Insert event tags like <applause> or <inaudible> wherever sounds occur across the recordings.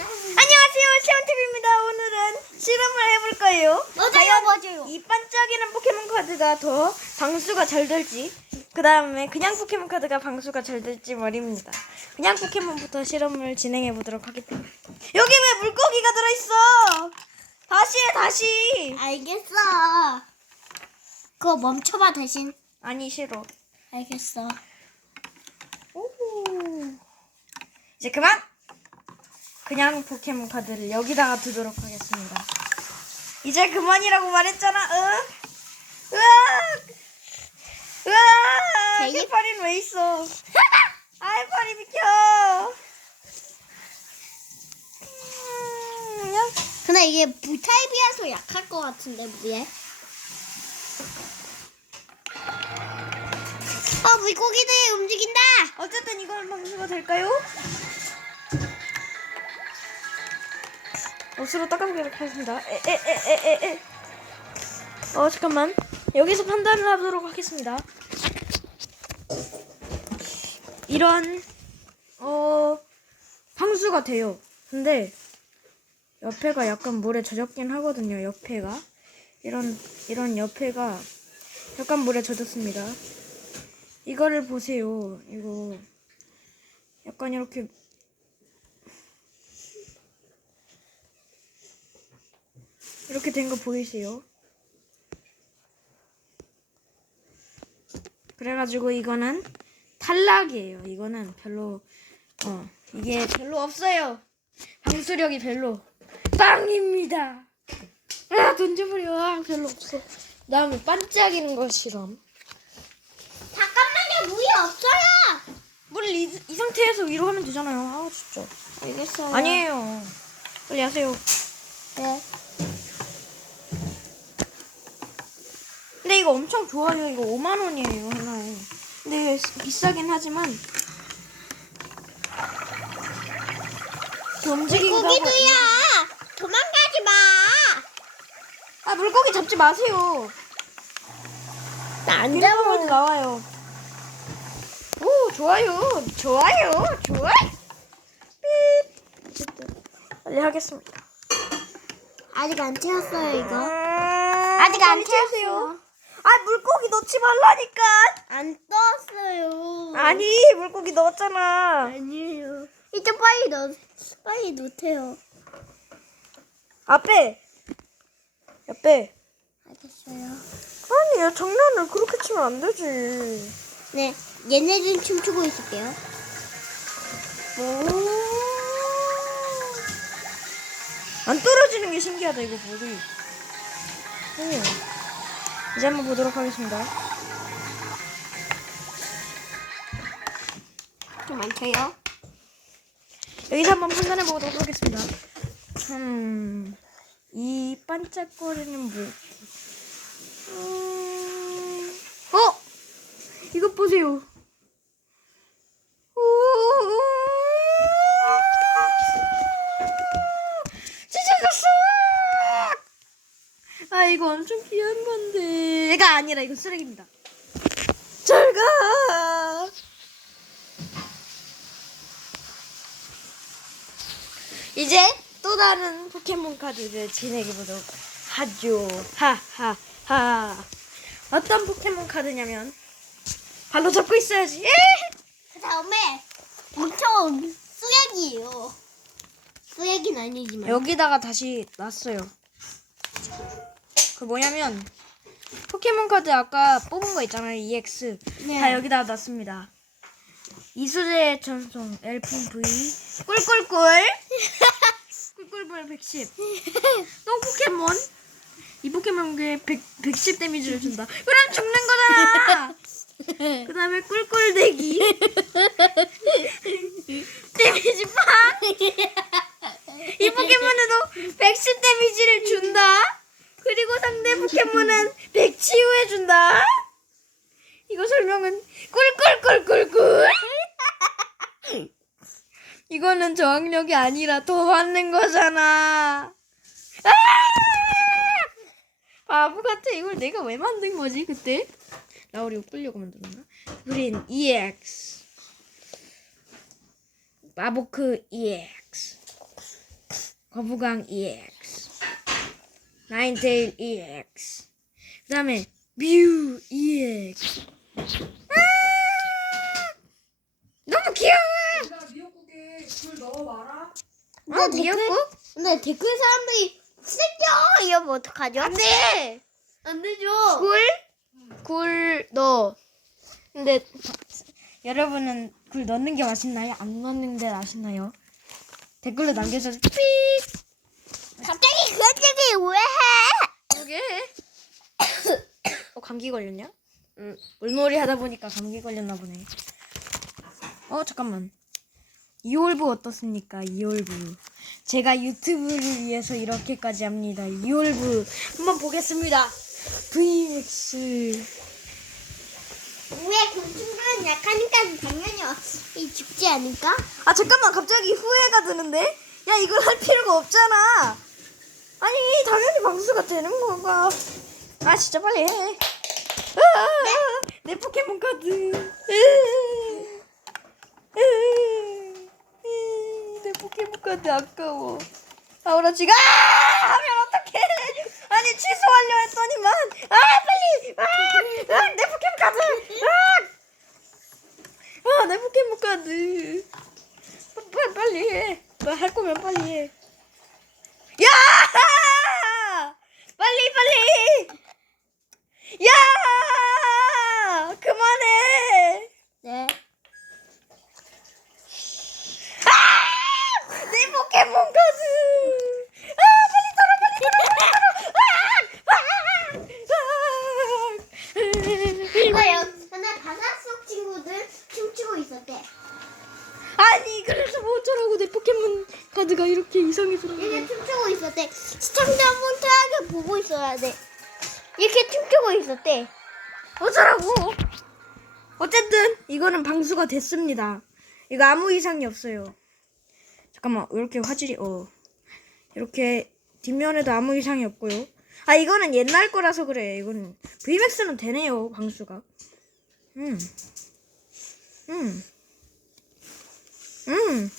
안녕하세요, 시험TV입니다. 오늘은 실험을 해볼 거예요. 맞아요, 과연 맞아요. 이 반짝이는 포켓몬 카드가 더 방수가 잘 될지, 그 다음에 그냥 포켓몬 카드가 방수가 잘 될지 말입니다. 그냥 포켓몬부터 실험을 진행해 보도록 하겠습니다. 여기 왜 물고기가 들어있어? 다시 해, 다시! 알겠어. 그거 멈춰봐 대신. 아니, 싫어. 알겠어. 오. 이제 그만! 그냥 포켓몬 카드를 여기다가 두도록 하겠습니다. 이제 그만이라고 말했잖아, 응? 으악! 으악! 개입? 해파리는 왜 있어? <laughs> 아, 해파리 비켜! 음, 그냥 근데 이게 무타입이라서 약할 것 같은데 무에. 어 물고기들이 움직인다. 어쨌든 이건 방수가 될까요? 옷으로 닦아보도록 하겠습니다. 에에에에에. 어 잠깐만. 여기서 판단을 하도록 하겠습니다. 이런 어 방수가 돼요. 근데 옆에가 약간 물에 젖었긴 하거든요. 옆에가 이런 이런 옆에가 약간 물에 젖었습니다. 이거를 보세요. 이거 약간 이렇게 이렇게 된 거 보이세요? 그래가지고 이거는 탈락이에요. 이거는 별로 어 이게 별로 없어요. 방수력이 별로 빵입니다. 아 던져버려. 아, 별로 없어. 그다음에 반짝이는 거 실험. 잠깐만요 물이 없어요. 물을 이, 이 상태에서 위로 하면 되잖아요. 아 진짜. 알겠어요. 아니에요. 빨리 하세요. 네. 근데 이거 엄청 좋아요. 이거 5만 원이에요 하나에. 근데 비싸긴 하지만 그 움직이기도 하고. 물고기들이야. 도망가지 마. 아 물고기 잡지 마세요. 나안 물고기 나와요. 오 좋아요. 좋아요. 좋아. 빨리 하겠습니다. 아직 안 채웠어요 이거. 아직 안 채우세요. 아 물고기 넣지 말라니까. 안 떴어요. 아니 물고기 넣었잖아. 아니에요. 이제 빨리 넣 빨리 놓으세요. 앞에. 옆에. 알겠어요. 아니야 장난을 그렇게 치면 안 되지. 네, 얘네들 춤추고 있을게요. 안 떨어지는 게 신기하다 이거 물이. 오. 이제 한번 보도록 하겠습니다. 좀 많대요. 여기서 한번 판단해 보도록 하겠습니다. 음, 이 반짝거리는 물. 음, 어, 이것 보세요. 아 이거 엄청 귀한 건데. 얘가 아니라 이거 쓰레기입니다. 잘 가. 이제 또 다른 포켓몬 카드를 진행해 보도록 하죠. 하하하. 어떤 포켓몬 카드냐면 발로 잡고 있어야지. 그 다음에 엄청 쓰레기예요. 쓰레기는 아니지만. 여기다가 다시 놨어요. 그 뭐냐면 포켓몬 카드 아까 뽑은 거 있잖아요. EX 네. 다 여기다 놨습니다. 이수재의 전송 엘픈 V 꿀꿀꿀 <laughs> 꿀꿀꿀 110 또 포켓몬 이 포켓몬에 100, 110 데미지를 준다. 그럼 죽는 거잖아. <laughs> 그 다음에 꿀꿀대기 데미지 팍! 이 <laughs> 포켓몬에도 110 데미지를 준다. 그리고 상대 포켓몬은 100 치유해준다. 이거 설명은 꿀꿀꿀꿀꿀. 이거는 저항력이 아니라 더 받는 거잖아. 아! 바보 같아. 이걸 내가 왜 만든 거지 그때? 나우리 웃으려고 만들었나? 그린 EX 마보크 EX 거부강 EX 나인테일 EX 그 다음에 뮤 EX 아! 너무 귀여워 나 미역국에 굴 넣어봐라. 근데 어, 댓글 미역국? 근데 댓글 사람들이 쓰죠 이러면 어떡하죠? 안돼 안 되죠. 굴? 굴 넣어 근데 여러분은 굴 넣는 게 맛있나요? 안 넣는 게 맛있나요? 댓글로 남겨주세요 삐 갑자기 그런 얘기 왜 해? 그게 어 감기 걸렸냐? 응. 물놀이 하다 보니까 감기 걸렸나 보네. 어 잠깐만. 이올브 어떻습니까? 이올브 제가 유튜브를 위해서 이렇게까지 합니다. 이올브 한번 보겠습니다. VX 왜 곤충들은 약하니까 당연히 어, 이 죽지 않을까? 아 잠깐만. 갑자기 후회가 드는데? 야 이걸 할 필요가 없잖아. 아니 당연히 방수가 되는 건가 아 진짜 빨리 해. 으아, 내 포켓몬 카드. 내 포켓몬 카드 아까워. 아우라 지금 아! 하면 어떡해. 아니 취소하려 했더니만. 아 빨리. 아, 아, 내 포켓몬 카드. 아, 아, 내 포켓몬 카드. 빨리 빨리 해. 뭐할 거면 빨리 해. 야! 빨리 빨리. 야! 그만해. 네. 아! 내 포켓몬 카드. 아, 빨리 떨어 빨리 떨어. 아! 아! 이거요. 근데 바닷속 친구들 춤추고 있었대. 아니 그래서 뭐 어쩌라고 내 포켓몬 카드가 이렇게 이상해서 이렇게 춤추고 있었대. 시청자분들하게 보고 있어야 돼. 이렇게 춤추고 있었대. 어쩌라고? 어쨌든 이거는 방수가 됐습니다. 이거 아무 이상이 없어요. 잠깐만 이렇게 화질이 어 이렇게 뒷면에도 아무 이상이 없고요. 아 이거는 옛날 거라서 그래. 이거는 VMAX는 되네요 방수가. 음. 음. 음.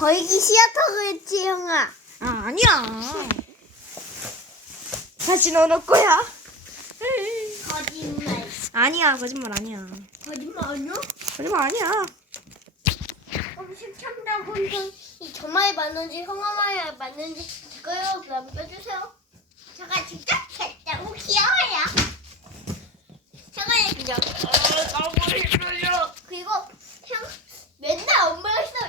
걸기 시어터 그랬지 형아. 아 아니야. 다시 넣어놓을 거야. 거짓말. 아니야 거짓말 아니야. 거짓말 아니야? 거짓말 아니야. 그럼 시청자분들 이 저말 맞는지 형아 말 맞는지 댓글로 남겨주세요. 제가 진짜 너무 귀여워요. 제가 그냥 어, 너무 힘들려. 그리고 형 맨날 엄마가. 아.